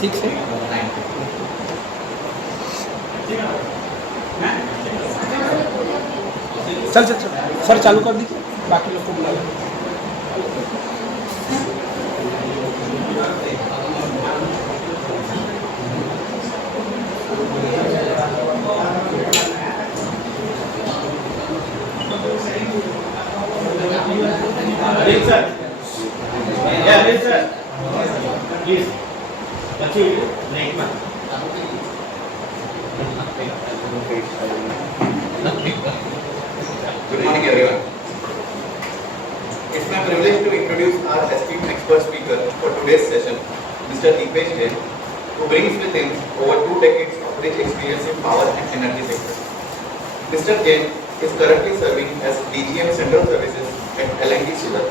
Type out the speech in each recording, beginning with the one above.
6 है। चल चल चल सर चालू कर दीजिए, बाकी लोग को बुला लो। Sir. Yeah, please, sir. Please. Let's see. Next one. Good morning, everyone. It's my privilege to introduce our esteemed expert speaker for today's session, Mr. Dipesh Jain, who brings with him over 2 decades of rich experience in power and energy sector. Mr. Jain is currently serving as DGM Central Services at L&T Surat.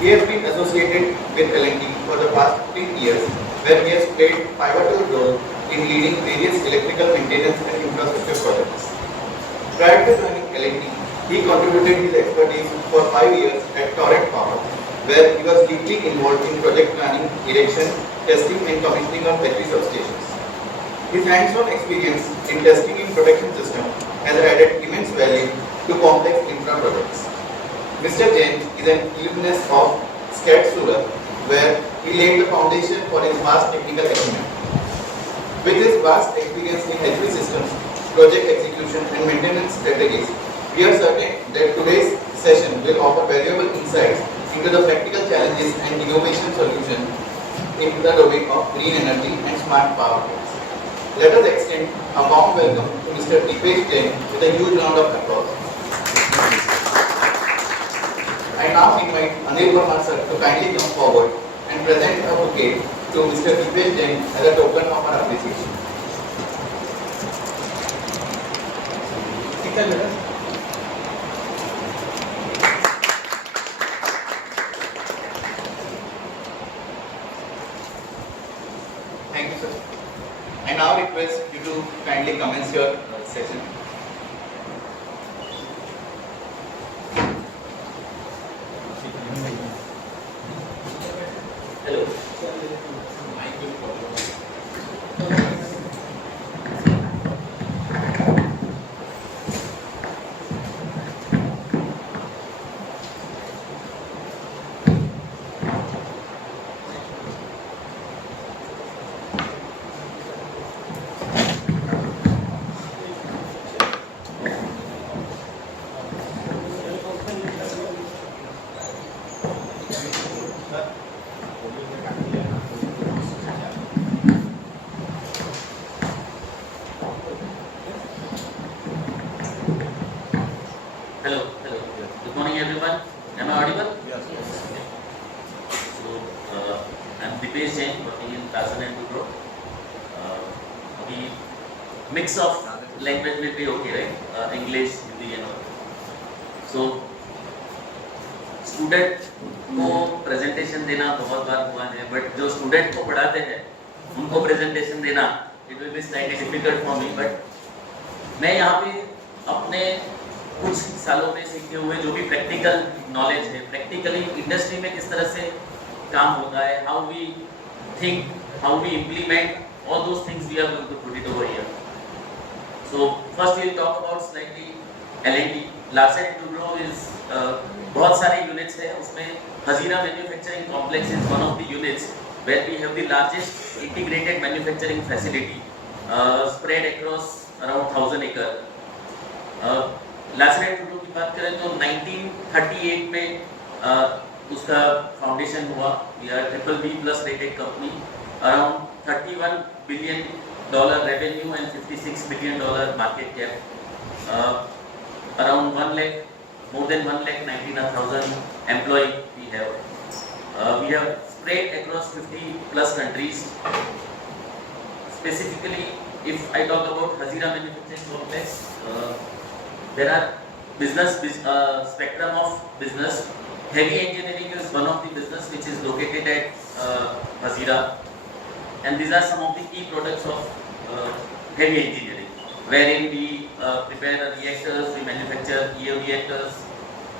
He has been associated with L&T for the past 15 years, where he has played pivotal role in leading various electrical maintenance and infrastructure projects. Prior to joining L&T, he contributed his expertise for 5 years at Torrent Power, where he was deeply involved in project planning, erection, testing and commissioning of battery substations. His hands-on experience in testing in protection system has added immense value to complex infra projects. Mr. Jain is an alumnus of SCAT Surat, where he laid the foundation for his vast technical acumen. With his vast experience in HV systems, project execution and maintenance strategies, we are certain that today's session will offer valuable insights into the practical challenges and innovation solutions in the domain of green energy and smart power grids. Let us extend a warm welcome to Mr. Dipesh Jain with a huge round of applause. I now invite Anil Verma sir to kindly come forward and present a bouquet to Mr. Dipesh Jain as a token of our appreciation. Thank you, sir. I now request you to kindly commence your session. Hello. Hello. Good morning, everyone. Am I audible? Yes. So, I'm Dipesh Jain, working in Fashion and Group. The mix of language will be okay, right? English, Hindi, and all. So, student को presentation देना बहुत बार हुआ है, but जो student को पढ़ाते हैं उनको प्रेजेंटेशन देना it will be slightly difficult for me. But मैं यहाँ पे अपने कुछ सालों में सीखे हुए जो भी प्रैक्टिकल नॉलेज है, प्रैक्टिकली इंडस्ट्री में किस तरह से काम होता है, how we think, how we implement all those things we are going to put it over here. So first we will talk about slightly L&T. Larsen & Toubro is बहुत सारे यूनिट्स है, उसमें Hazira manufacturing complex is one of the units where we have the largest integrated manufacturing facility spread across around 1000 एकड़. Larsen & Toubro की बात करें तो 1938 में उसका फाउंडेशन हुआ. We are BBB+ rated company, around $31 billion revenue and $56 billion market cap. Around 1 lakh, more than 1,19,000 employees we have. We have spread across 50+ countries. Specifically, if I talk about Hazira Manufacturing Complex, there are business spectrum of business. Heavy engineering is one of the business which is located at Hazira, and these are some of the key products of heavy engineering, wherein we prepare reactors, we manufacture EO reactors,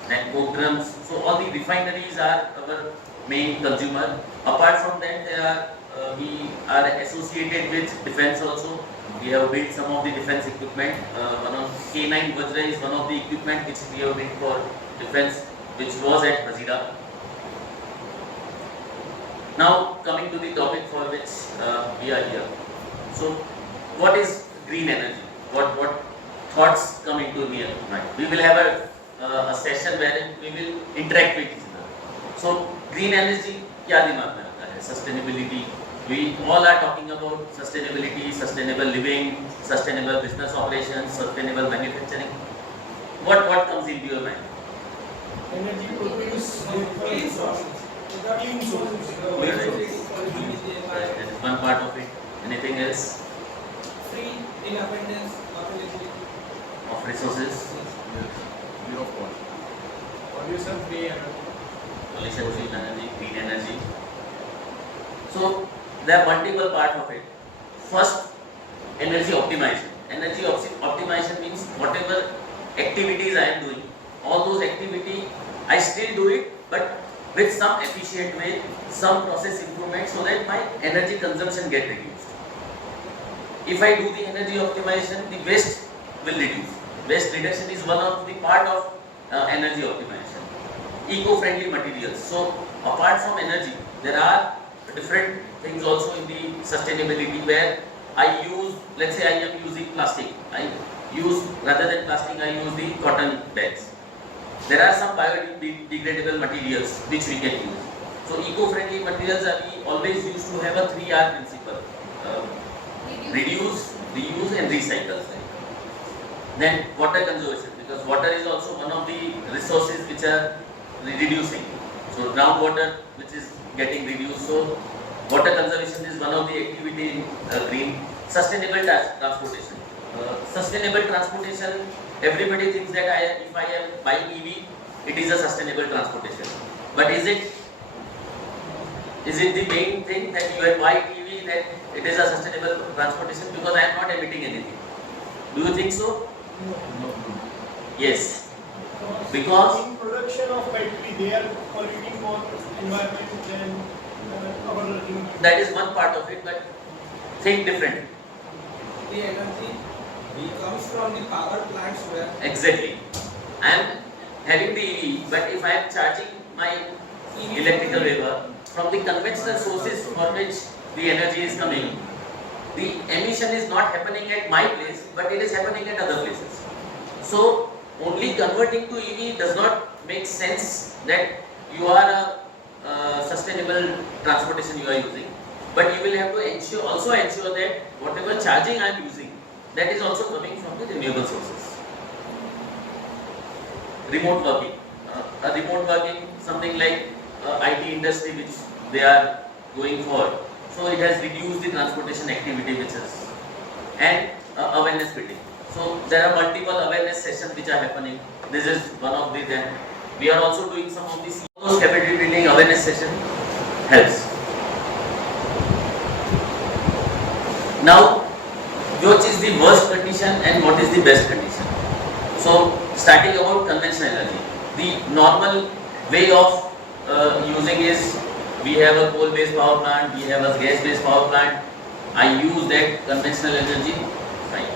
then coke drums. So all the refineries are our main consumer. Apart from that, we are associated with defense also. We have built some of the defense equipment. One of K9 Vajra is one of the equipment which we have built for defense, which was at Hazira. Now coming to the topic for which we are here. So what is green energy? What thoughts come into me mind? We will have a session wherein we will interact with each other. So green energy क्या दिमाग में आता है? Sustainability. We all are talking about sustainability, sustainable living, sustainable business operations, sustainable manufacturing. What comes into your mind? Energy produced clean sources. That is one part of it. Anything else? Free in abundance availability. Of resources? Pollution free energy. Pollution free energy, green energy. So there are multiple parts of it. First, energy optimization. Energy optimization means whatever activities I am doing, all those activities I still do it, but with some efficient way, some process improvement, so that my energy consumption get reduced. If I do the energy optimization, the waste will reduce. Waste reduction is one of the part of energy optimization. Eco-friendly materials. So apart from energy, there are different things also in the sustainability where I use, let's say I am using plastic. I use, rather than plastic, I use the cotton bags. There are some biodegradable materials which we can use. So eco-friendly materials we always used to have a 3R principle. Reduce, reuse and recycle. Then water conservation, because water is also one of the resources which are reducing. So groundwater which is getting reduced. So water conservation is one of the activity in green. Sustainable transportation. Sustainable transportation, everybody thinks that if I am buying EV, it is a sustainable transportation. But is it the main thing that you are buying EV that it is a sustainable transportation? Because I am not emitting anything. Do you think so? No. Yes. Because in production of battery, they are polluting more environment than our that is one part of it, but think different. The energy comes from the power plants where Exactly. I am having the EV, but if I am charging my electrical vehicle from the conventional sources for which the energy is coming, the emission is not happening at my place, but it is happening at other places. So only converting to EV does not make sense that you are a sustainable transportation you are using, but you will have to also ensure that whatever charging I am using, that is also coming from the renewable sources. Remote working. Remote working, something like IT industry which they are going for. So it has reduced the transportation activity which is, and awareness building. So there are multiple awareness sessions which are happening. This is one of the then. We are also doing some of these capacity building awareness session helps. Now, which is the worst condition and what is the best condition? So starting about conventional energy. The normal way of using is we have a coal-based power plant, we have a gas-based power plant. I use that conventional energy. Right.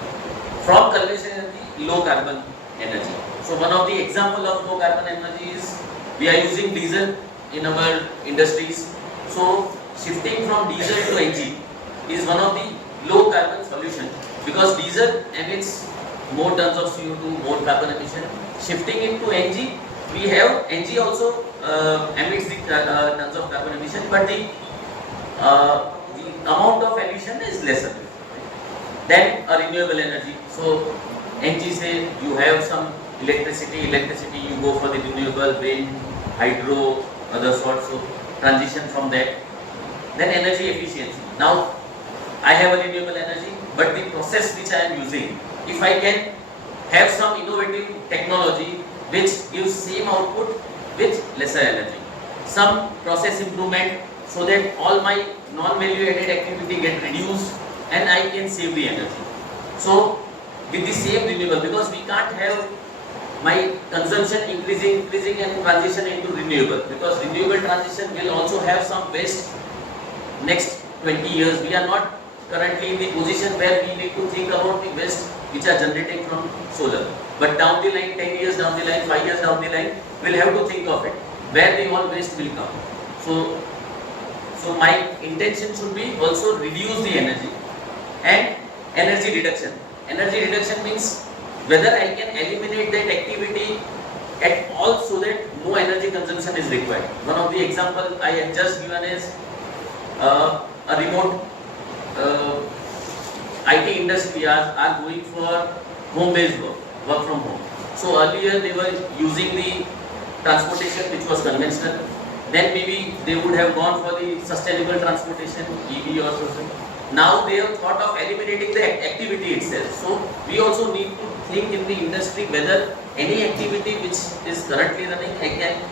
From conventional energy, low carbon energy. So one of the example of low carbon energy is we are using diesel in our industries. So shifting from diesel to NG is one of the low carbon solution, because diesel emits more tons of CO2, more carbon emission. Shifting into NG, we have NG also emits the tons of carbon emission, but the amount of emission is lesser than a renewable energy. So NG say you have some electricity you go for the renewable, wind, hydro, other sorts. So transition from that. Then energy efficiency. Now I have a renewable energy, but the process which I am using, if I can have some innovative technology which gives same output with lesser energy, some process improvement so that all my non-value added activity get reduced and I can save the energy. So with the same renewable, because we can't have my consumption increasing and transition into renewable, because renewable transition will also have some waste next 20 years. We are not currently in the position where we need to think about the waste which are generated from solar. But down the line, 10 years down the line, 5 years down the line, we'll have to think of it, where the all waste will come. So my intention should be also reduce the energy and energy reduction. Energy reduction means whether I can eliminate that activity at all so that no energy consumption is required. One of the example I have just given is a remote IT industry are going for home-based work from home. So earlier they were using the transportation which was conventional. Then maybe they would have gone for the sustainable transportation, EV or something. Now they have thought of eliminating the activity itself. So we also need to think in the industry whether any activity which is currently running, I can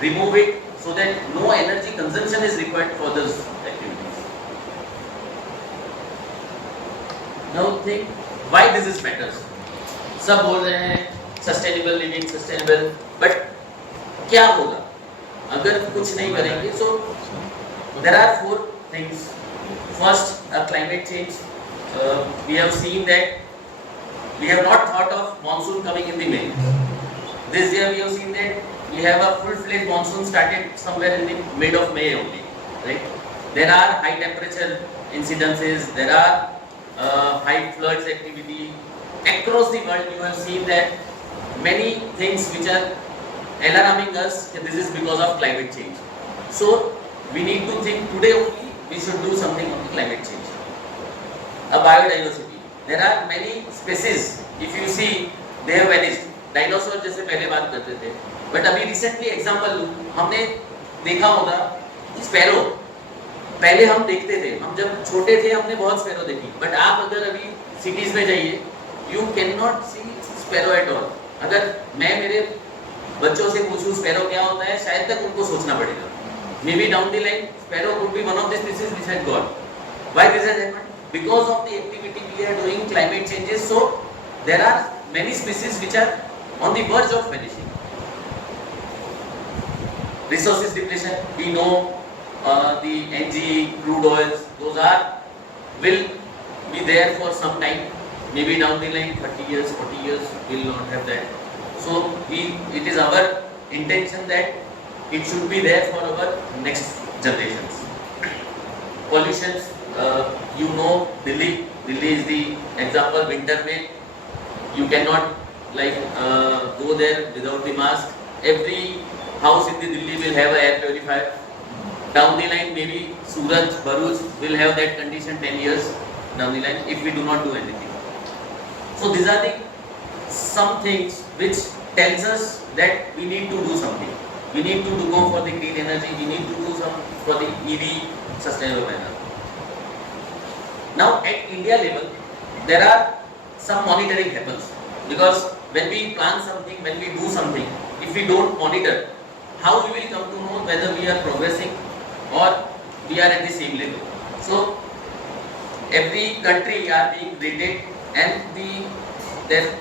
remove it so that no energy consumption is required for those activities. Now think why this matters. सब बोल रहे हैं sustainable living, sustainable, but क्या होगा अगर कुछ नहीं करेंगे? So there are 4 things. First, climate change. We have seen that we have not thought of monsoon coming in the May. This year we have seen that we have a full-fledged monsoon started somewhere in the mid of May only, right? There are high temperature incidences, there are high floods activity. Across the world you have seen that many things which are alarming us, this is because of climate change. So we need to think today only we should do something on the climate change. A biodiversity. There are many species. If you see, they have vanished. Dinosaur जैसे पहले बात करते थे. But अभी recently example लूँ, हमने देखा होगा स्पैरो. पहले हम देखते थे, हम जब छोटे थे हमने बहुत स्पैरो देखी. But आप अगर अभी cities में जाइए, you cannot see sparrow at all. अगर मैं मेरे बच्चों से पूछूं स्पैरो क्या होता है, शायद तक उनको सोचना पड़ेगा. Maybe down the line, sparrow could be one of the species which had gone. Why this has happened? Because of the activity we are doing, climate changes. So there are many species which are on the verge of vanishing. Resources depletion. We know the NG, crude oils. Those will be there for some time. Maybe down the line, 30 years, 40 years, we will not have that. So it is our intention that it should be there for our next generations. Pollutions, you know, Delhi is the example. Winter में you cannot go there without the mask. Every house in the Delhi will have an air purifier. Down the line, maybe Surat, Bharuch will have that condition 10 years down the line if we do not do anything. So these are the some things which tells us that we need to do something. We need to go for the green energy. We need to do some for the EV sustainable manner. Now at India level, there are some monitoring happens, because when we plan something, when we do something, if we don't monitor, how we will come to know whether we are progressing or we are at the same level? So every country are being rated and their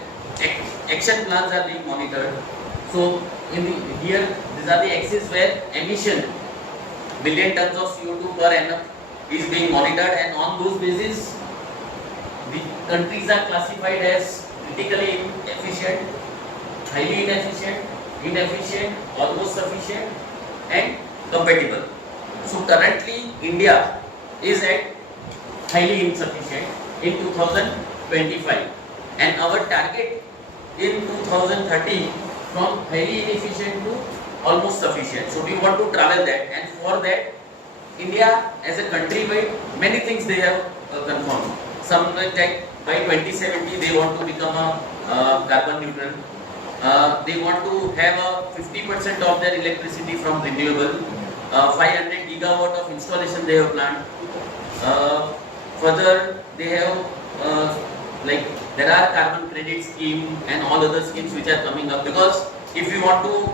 action plans are being monitored. So here these are the axes where emission billion tons of CO2 per annum is being monitored, and on those basis the countries are classified as critically inefficient, highly inefficient, almost sufficient and compatible. So currently India is at highly insufficient in 2025, and our target in 2030 from highly inefficient to almost sufficient. So we want to travel that, and for that India as a country, by many things they have confirmed. Some like by 2070 they want to become a carbon neutral. They want to have a 50% of their electricity from renewable. 500 gigawatt of installation they have planned. Further, they have there are carbon credit scheme and all other schemes which are coming up, because if we want to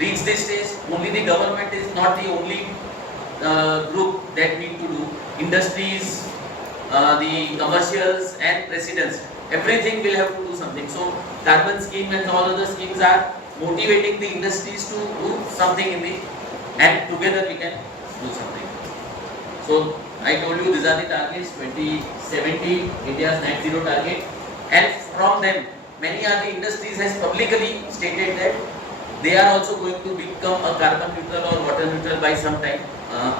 reach this stage, only the government is not the only group that need to do. Industries, the commercials and residents everything will have to do something. So carbon scheme and all other schemes are motivating the industries to do something in the, and together we can do something. So I told you these are the targets, 2070 India's net zero target, and from them many are the industries has publicly stated that they are also going to become a carbon neutral or water neutral by some time.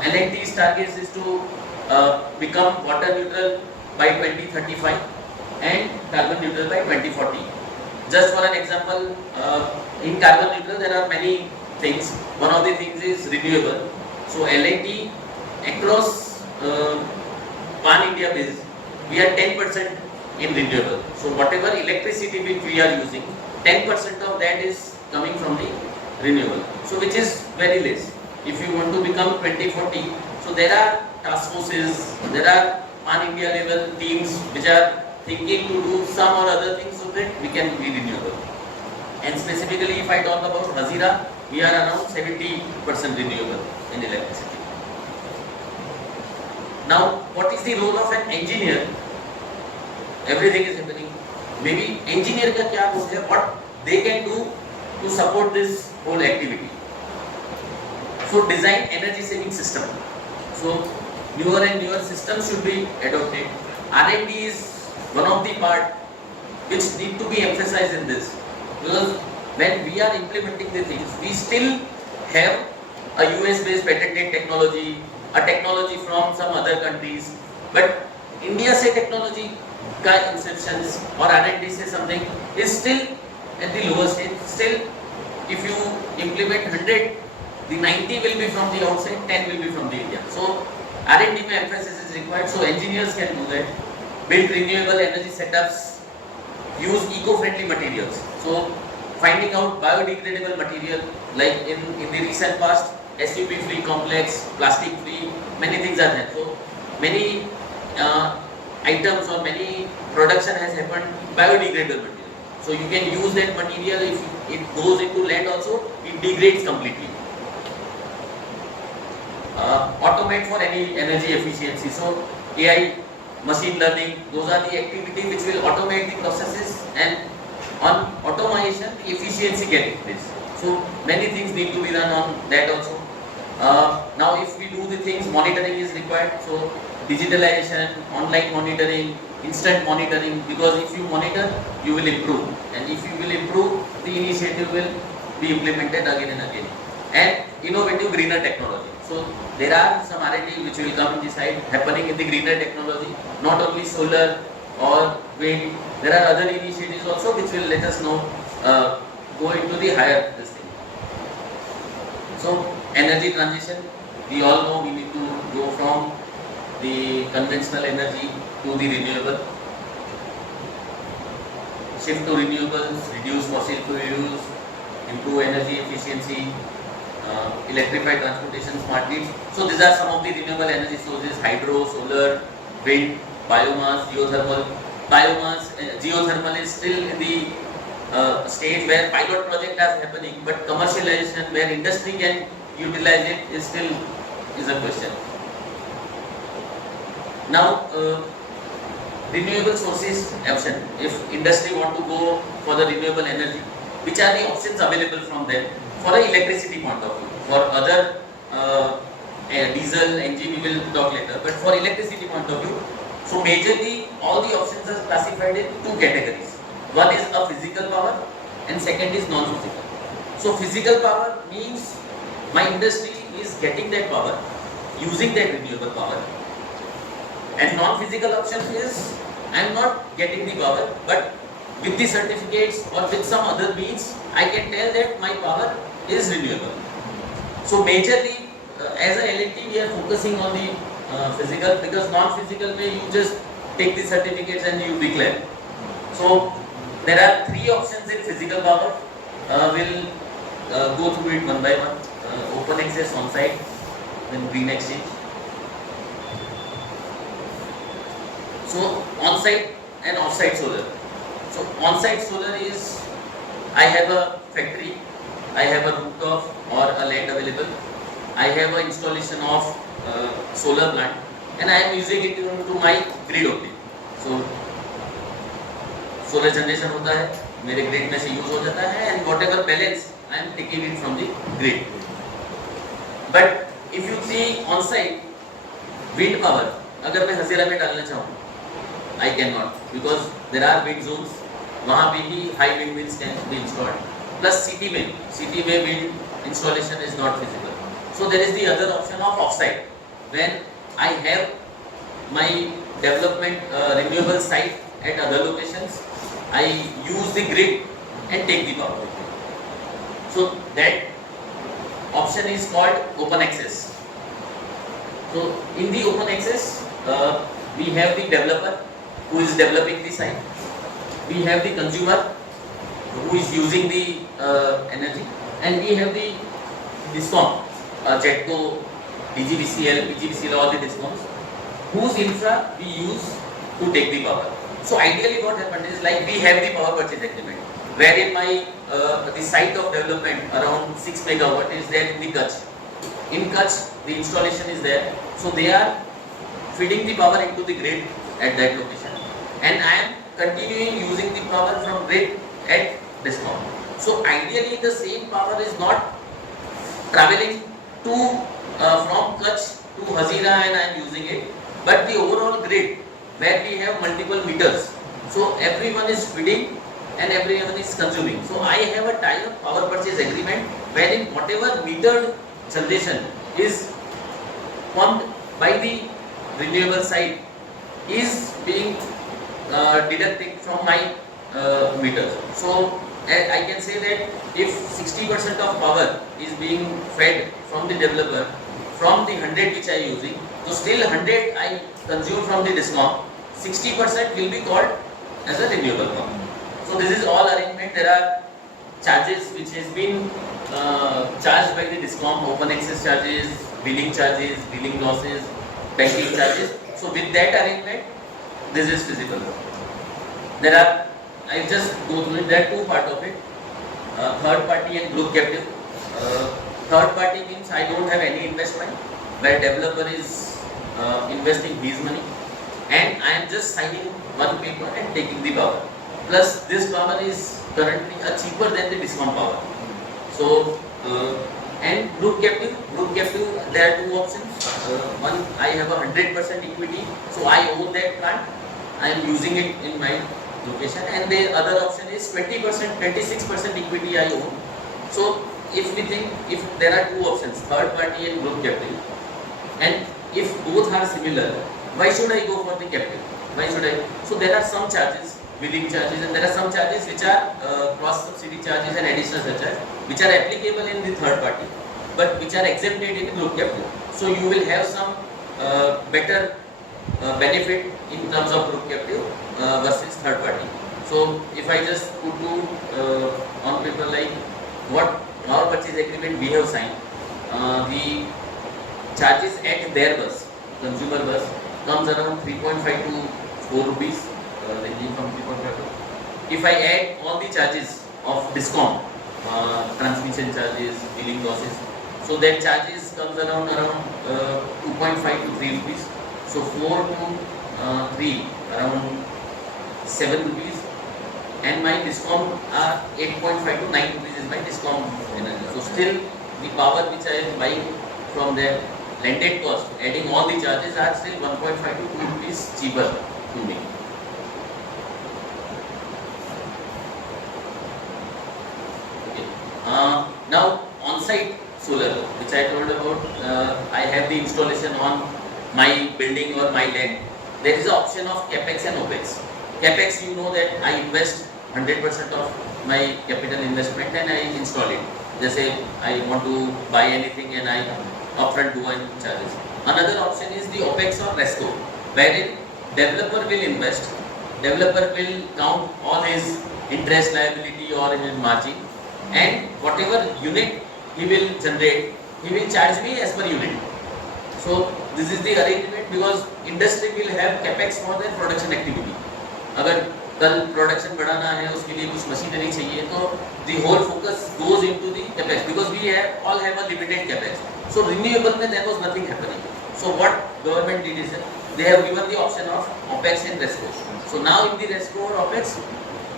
L&T's targets is to become water neutral by 2035 and carbon neutral by 2040. Just for an example, in carbon neutral there are many things. One of the things is renewable. So L&T across pan India basis, we are 10% in renewable. So whatever electricity which we are using, 10% of that is coming from the renewable. So which is very less. If you want to become 2040, so there are task forces, there are pan India level teams which are thinking to do some or other things so that we can be renewable. And specifically if I talk about Hazira, we are around 70% renewable in electricity. Now, what is the role of an engineer? Everything is happening. Maybe engineer का क्या role है? What they can do to support this whole activity? So, design energy saving system. So, newer and newer systems should be adopted. R&D is one of the part which need to be emphasized in this, because when we are implementing the things, we still have a US based patented technology, a technology from some other countries, but India से technology का inceptions or R&D से something is still at the lower stage. Still, if you implement 100, the 90 will be from the outside, 10 will be from the India. So R&D में emphasis is required. So engineers can do that. Build renewable energy setups. Use eco-friendly materials. So finding out biodegradable material, like in the recent past, SUP free complex, plastic free, many things are there. So many items or many production has happened biodegradable material. So you can use that material. If it goes into land also, it degrades completely. Automate for any energy efficiency. So AI, machine learning, those are the activities which will automate the processes, and on automation the efficiency can increase. So many things need to be done on that also. Now if we do the things, monitoring is required. So digitalization, online monitoring, instant monitoring, because if you monitor, you will improve, and if you will improve, the initiative will be implemented again and again. And innovative greener technology. So there are some R&D which will come in this side happening in the greener technology, not only solar or wind. There are other initiatives also which will let us know go into the higher this thing. So energy transition, we all know we need to go from the conventional energy to the renewable. Shift to renewables, reduce fossil fuel use, improve energy efficiency, electrify transportation, smart grids. So these are some of the renewable energy sources: hydro, solar, wind, biomass, geothermal. Biomass, geothermal is still in the stage where pilot project is happening, but commercialization where industry can utilize it is still a question. Now, renewable sources option. If industry want to go for the renewable energy, which are the options available from them for an electricity point of view? For other diesel engine we will talk later, but for electricity point of view, so majorly all the options are classified in two categories. One is a physical power and second is non-physical. So physical power means my industry is getting that power, using that renewable power, and non-physical option is I am not getting the power, but with the certificates or with some other means I can tell that my power is renewable. So majorly as a L&T we are focusing on the physical, because non-physical way you just take the certificates and you declare. So there are three options in physical power. We'll go through it one by one. Open access, on-site, then green exchange. So on-site and off-site solar. So on-site solar is, I have a factory, I have a rooftop or a land available, I have an installation of solar plant, and I am using it into my grid only. So solar generation होता है, मेरे grid में से use हो जाता है, and whatever balance I am taking it from the grid. But if you see on site wind power, अगर मैं हजीरा में डालना चाहूँ, I can not, because there are wind zones, वहाँ पे ही high wind mills can be installed. Plus city में wind installation is not feasible. So there is the other option of offsite, when I have my development renewable site at other locations, I use the grid and take the power. So that option is called open access. So in the open access, we have the developer who is developing the site, we have the consumer who is using the energy, and we have the DISCOM, JETCO, DGVCL, PGVCL, all the DISCOMs, whose infra we use to take the power. So ideally what happened is, like, we have the power purchase agreement, wherein my the site of development around 6 megawatt is there in the Kutch. In Kutch, the installation is there, so they are feeding the power into the grid at that location, and I am continuing using the power from grid at DISCOM. So ideally the same power is not traveling to from Kutch to Hazira and I am using it, but the overall grid where we have multiple meters, so everyone is feeding and everyone is consuming. So I have a tie-up power purchase agreement wherein whatever metered generation is pumped by the renewable side is being deducted from my meters. So I can say that if 60% of power is being fed from the developer from the 100 which I am using, so still 100 I consume from the DISCOM, 60% will be called as a renewable power. So this is all arrangement. There are charges which has been charged by the DISCOM, open access charges, billing losses, banking charges. So with that arrangement, this is feasible. There are, I just go through it. There are two parts of it, third party and group captive. Third party means I don't have any investment, where developer is investing his money, and I am just signing one paper and taking the power. Plus this power is currently cheaper than the DISCOM power. So and group captive, there are two options. One, I have a 100% equity, so I own that plant, I am using it in my location, and the other option is 20%, 26% equity I own. So if we think, if there are two options, third party and group captive, and if both are similar, why should I go for the captive? Why should I? So there are some charges, billing charges, and there are some charges which are cross subsidy charges and additional surcharge, which are applicable in the third party, but which are exempted in group captive. So you will have some better benefit in terms of group captive versus third party. So if I just put to on paper, like what power purchase agreement we have signed, the charges at their bus, consumer bus, comes around 3.5 to 4 rupees, ranging from 3.5 to. If I add all the charges of DISCOM, transmission charges, billing losses, so that charges comes around 2.5 to 3 rupees. So 4 to 3, around 7 rupees, and my DISCOM are 8.5 to 9 rupees is my DISCOM energy. So still the power which I am buying from their landed cost, adding all the charges, are still 1.5 to 2 rupees cheaper to me. Okay. Now on-site solar, which I told about, I have the installation on my building or my land. There is an option of capex and opex. Capex, you know that I invest 100% of my capital investment and I install it. Just say I want to buy anything and I upfront do and charges. Another option is the opex or resco, wherein developer will invest, developer will count all his interest liability or his margin, and whatever unit he will generate, he will charge me as per unit. So this is the arrangement, because industry will have capex for their production activity. अगर कल production बढ़ाना है, उसके लिए कुछ machinery चाहिए, तो the whole focus goes into the capex, because we all have a limited capex. So renewable में there was nothing happening. So what government did is they have given the option of OPEX and RESCO. So now in the RESCO or OPEX,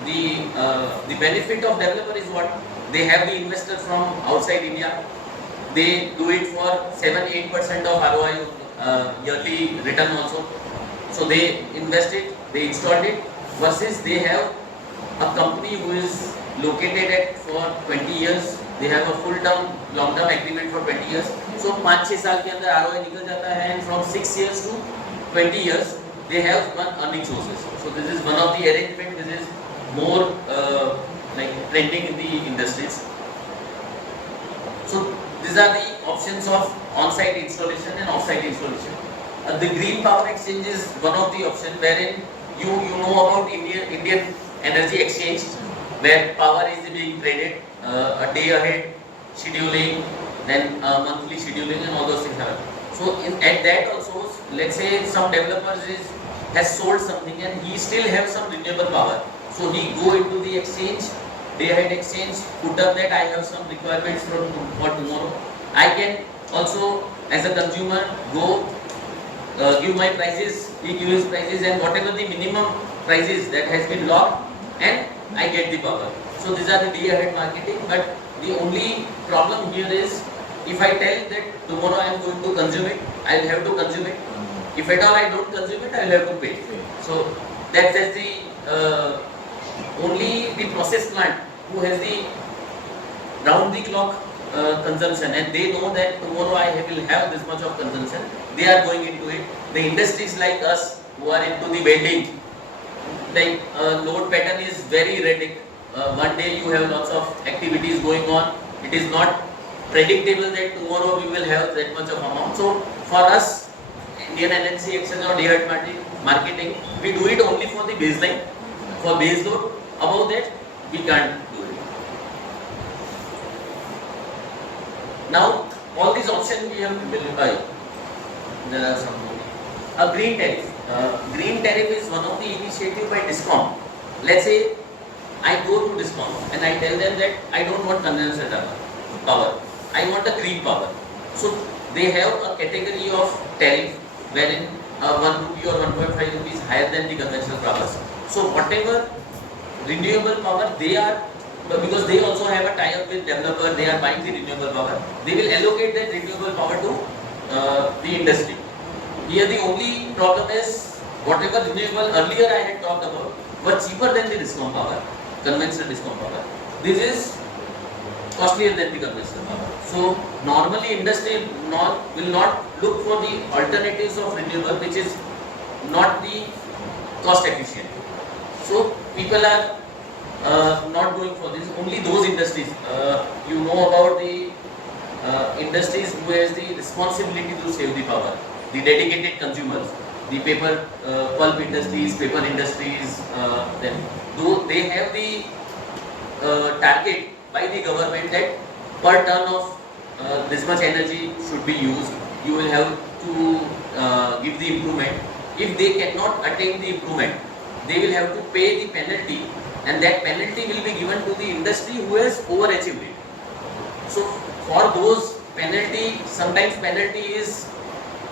the benefit of developer is what? They have the investor from outside India. They do it for 7-8% of ROI yearly return also. So they invest it, they installed it, versus they have a company who is located at for 20 years. They have a full term, long term agreement for 20 years. So 5-6 साल के अंदर ROI निकल जाता है, and from 6 years to 20 years they have one earning sources. So this is one of the arrangement which is more like trending in the industries. So these are the options of on-site installation and off-site installation. The green power exchange is one of the option wherein you know about Indian energy exchange, where power is being traded a day ahead scheduling, then monthly scheduling, and all those things happen. So at that also, let's say some developers has sold something and he still have some renewable power. So he go into the exchange, day ahead exchange, put up that I have some requirements for tomorrow. I can also, as a consumer, go give my prices, he gives prices, and whatever the minimum prices that has been locked, and I get the power. So these are the day ahead marketing. But the only problem here is, if I tell that tomorrow I am going to consume it, I will have to consume it. If at all I don't consume it, I will have to pay. So that's the only the process plant who has the round the clock consumption, and they know that tomorrow I will have this much of consumption. They are going into it. The industries like us who are into the welding, like load pattern is very erratic. One day you have lots of activities going on. It is not predictable that tomorrow we will have that much of amount. So for us, Indian Energy Exchange or day-ahead marketing, we do it only for the baseline, for base load. Above that, we can't do it. Now, all these options we have built. There are some more. A green tariff. Green tariff is one of the initiative by DISCOM. Let's say I go to DISCOM and I tell them that I don't want condenser power. I want a green power. So they have a category of tariff wherein 1 rupee or 1.5 rupees higher than the conventional powers. So whatever renewable power they are, because they also have a tie-up with developer, they are buying the renewable power, they will allocate that renewable power to the industry. Here the only problem is, whatever renewable earlier I had talked about were cheaper than the DISCOM power, conventional DISCOM power. This is costlier than the conventional power. So normally industry will not look for the alternatives of renewable, which is not the cost efficient. So people are not going for this. Only those industries, you know about the industries who has the responsibility to save the power, the dedicated consumers, the paper pulp industries, paper industries, then they have the target by the government that per ton of this much energy should be used. You will have to give the improvement. If they cannot attain the improvement, they will have to pay the penalty, and that penalty will be given to the industry who has overachieved it. So for those penalty, sometimes penalty is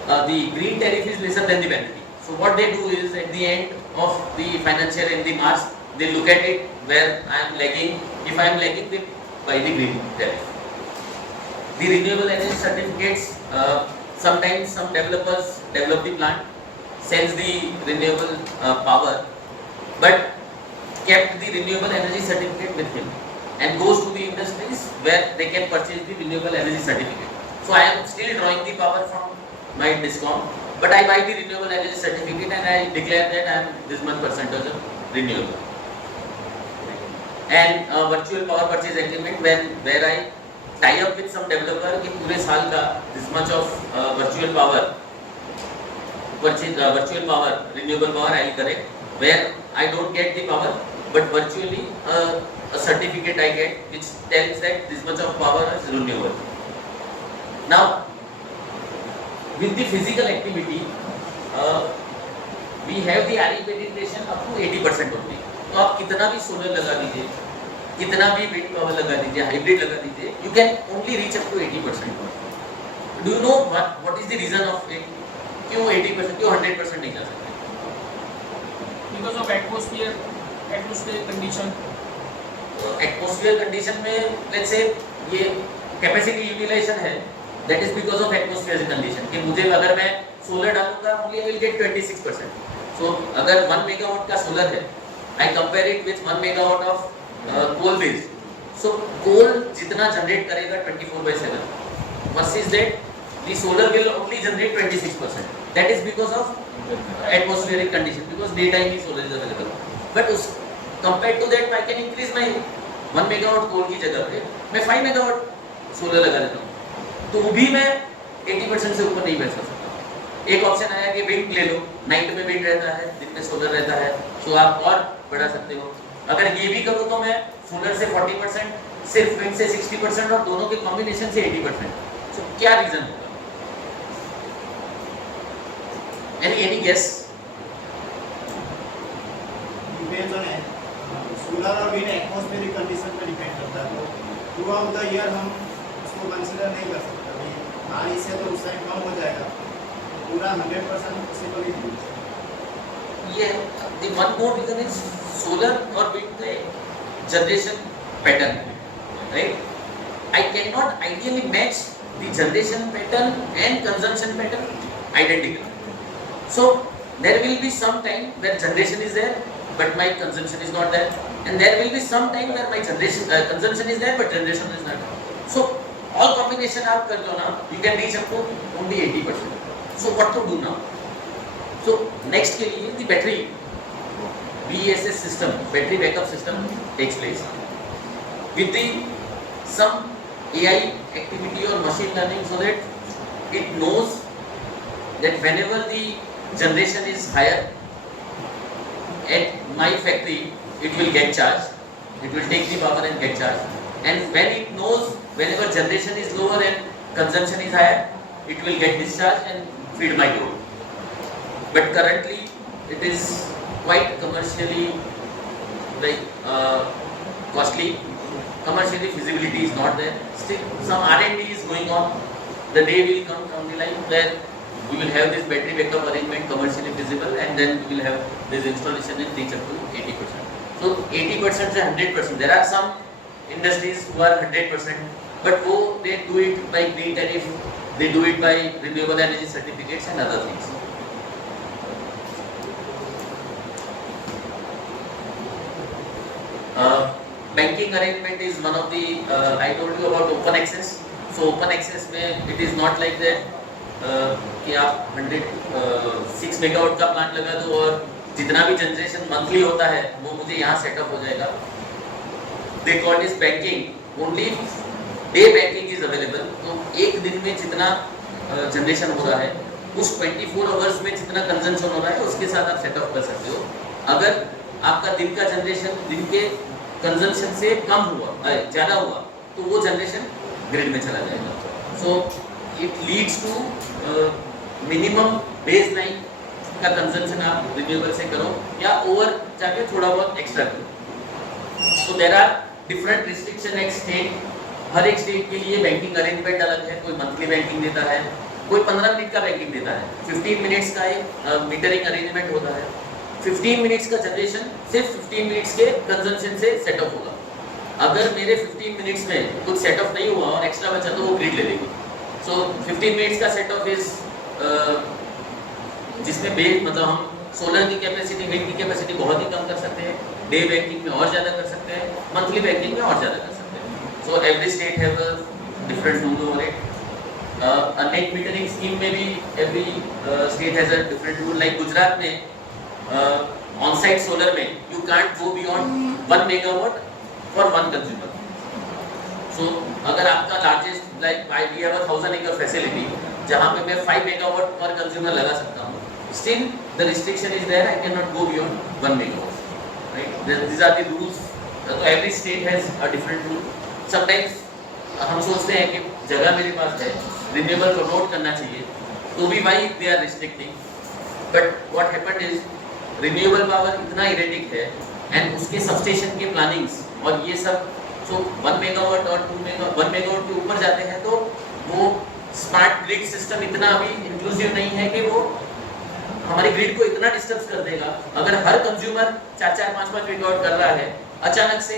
the green tariff is lesser than the penalty. So what they do is, at the end of the financial year in the March, they look at it where I am lagging. If I am lagging, they buy the green tariff. The renewable energy certificates, sometimes some developers develop the plant, sells the renewable power, but kept the renewable energy certificate with him and goes to the industries where they can purchase the renewable energy certificate. So I am still drawing the power from my DISCOM, but I buy the renewable energy certificate and I declare that I am this much percentage of renewable. And virtual power purchase agreement, where I tie up with some developer कि पूरे साल का this much of virtual power purchase, virtual power, renewable power I will correct, where I don't get the power, but virtually a certificate I get which tells that this much of power is renewable. Now, with the physical activity, we have the RE penetration up to 80% only. तो आप कितना भी solar लगा दीजिए, कितना भी wind power लगा दीजिए, हाइब्रिड लगा दीजिए, you can only reach up to 80%. Do you know what is the reason of it? क्यों 80%, क्यों 100% नहीं जा सकते? Because of atmosphere condition. Atmosphere condition में लेट्स से ये कैपेसिटी यूटिलाइजेशन है, that is because of atmosphere condition कि मुझे अगर मैं सोलर डालूंगा only I will get 26%. So अगर 1 मेगावाट का सोलर है, I compare it with 1 megawatt of coal based. So coal जितना जनरेट करेगा 24/7 versus that the solar will only generate 26%. That is because of atmospheric condition, because day time he solar is available. But उस compared to that I can increase my 1 megawatt coal की जगह पे मैं 5 megawatt solar लगा देता हूँ, तो भी मैं 80% से ऊपर नहीं बेच सकता. एक ऑप्शन आया कि विंड ले लो, नाइट में विंड रहता है, दिन में सोलर रहता है, तो आप और बढ़ा सकते हो. अगर ये भी करूँ तो मैं सोलर से 40%, सिर्फ विंड से 60% और दोनों के कॉम्बिनेशन से 80%. तो क्या रीजन होगा? Any guess? सोलर और विंड एटमॉस्फेरिक कंडीशन पर डिपेंड करता है. तो थ्रू आउट द ईयर हम उसको कंसीडर नहीं कर सकते. अभी बारिश है तो उस टाइम कम हो जाएगा, पूरा 100% पॉसिबल ही नहीं. ये the one more reason is solar और wind का generation pattern, right? I cannot ideally match the generation pattern and consumption pattern identical. So there will be some time where generation is there but my consumption is not there, and there will be some time where my consumption is there but generation is not there. So all combination आप कर लो ना, you can reach up to only 80%. So what to do now? So next के लिए the battery BESS system, battery backup system takes place with the some AI activity or machine learning, so that it knows that whenever the generation is higher at my factory, it will get charged, it will take the power and get charged. And when it knows whenever generation is lower and consumption is higher, it will get discharged and feed my load. But currently it is quite commercially costly. Commercially feasibility is not there. Still some R&D is going on. The day will come down the line where we will have this battery backup arrangement commercially feasible, and then we will have this installation and reach up to 80%. So 80% to 100%. There are some industries who are 100%, but they do it by green tariff, they do it by renewable energy certificates and other things. Banking arrangement is one of the I told you about open access. So open access में it is not like that. कि आप 106 megawatt का plant लगा दो और जितना भी generation monthly होता है वो मुझे यहाँ सेटअप हो जाएगा. They call this banking, only day banking is available. तो एक दिन में जितना जनरेशन हो रहा है उस 24 आवर्स में जितना कंजम्पशन हो रहा है उसके साथ आप सेटअप कर सकते हो. अगर आपका दिन का जनरेशन दिन के कंजम्पशन से कम हुआ, ज़्यादा हुआ, तो वो जनरेशन ग्रिड में चला जाएगा. सो it leads to minimum baseline का कंजम्पशन आप रिन्यूएबल से करो या ओवर जाके थोड़ा बहुत एक्स्ट्रा करो. So there are different restriction at state. हर एक स्टेट के लिए बैंकिंग अरेंजमेंट अलग है. कोई मंथली बैंकिंग देता है, कोई 15 मिनट का बैंकिंग देता है, 15 मिनट्स का एक मीटरिंग अरेंजमेंट होता है. 15 मिनट्स का जनरेशन सिर्फ 15 मिनट्स के कंजम्पशन से सेटअप होगा. अगर मेरे 15 मिनट्स में कुछ सेटअप नहीं हुआ और एक्स्ट्रा बचा तो वो ग्रिड ले लेगी. So 15 मिनट्स का सेटअप इज जिसमें बेस मतलब हम सोलर की कैपेसिटी, विंड की कैपेसिटी बहुत ही कम कर सकते हैं, डे बैंकिंग में और ज़्यादा कर सकते हैं, मंथली बैंकिंग में और ज़्यादा कर सकते हैं. So every state have a different rule over it. Net metering scheme में भी every state has a different rule. Like Gujarat में ऑन साइट सोलर में you can't go beyond 1 megawatt for one consumer. So अगर आपका largest like we have a 1000 acre facility जहाँ पे मैं 5 megawatt पर कंज्यूमर लगा सकता हूँ, still the restriction is there. I cannot go beyond 1 megawatt. Right? These are the rules. So every state has a different rule. Sometimes हम सोचते हैं कि जगह मेरे पास है, रिन्यूएबल को नोट करना चाहिए, तो भी why they are restricting. But what happened is renewable power इतना इरेटिक है and उसके सबस्टेशन के प्लानिंग्स और ये सब, so 1 मेगावाट और 1 मेगावाट के ऊपर जाते हैं तो वो स्मार्ट ग्रिड सिस्टम इतना अभी इंक्लूसिव नहीं है कि वो हमारी ग्रिड को इतना डिस्टर्ब कर देगा। अगर हर कंज्यूमर 4-4, 5-5 मेगावाट कर रहा है, अचानक से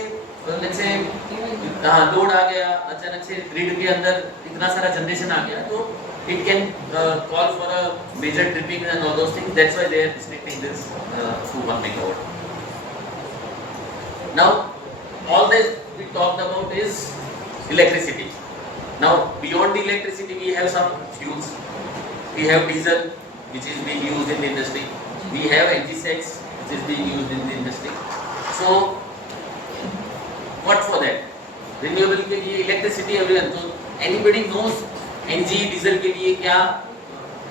लोड आ गया, अचानक से ग्रिड के अंदर इतना सारा जनरेशन आ गया, तो it can call for a major tripping and all those things. That's why they are restricting this to 1 megawatt. Now, all this we talked about is electricity. Now, beyond the electricity, we have some fuels. We have diesel, which is being used in the industry. We have NG6, which is being used in the industry. So, what for that? Renewable के लिए electricity available. So, anybody knows NG diesel के लिए क्या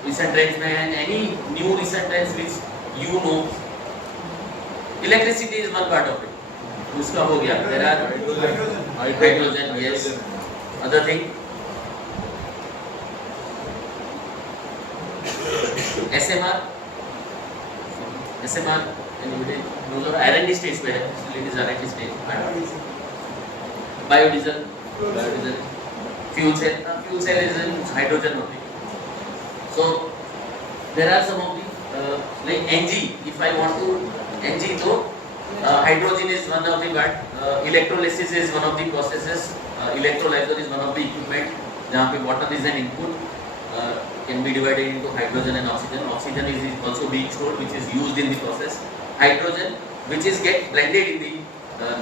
recent trends में है? Any new recent trends which you know? Electricity is one part of it. उसका हो गया. There are hydrogen, yes. Other thing? SMR, anybody knows? R&D stage पे है. It is R&D stage. Biodiesel. Fuel cell is in hydrogen only. So there are some of the like NG. If I want to NG, so hydrogen is one of the part. Electrolysis is one of the processes. Electrolyzer is one of the equipment. जहाँ पे water is an input, can be divided into hydrogen and oxygen. Oxygen is also being stored, which is used in the process. Hydrogen, which is get blended in the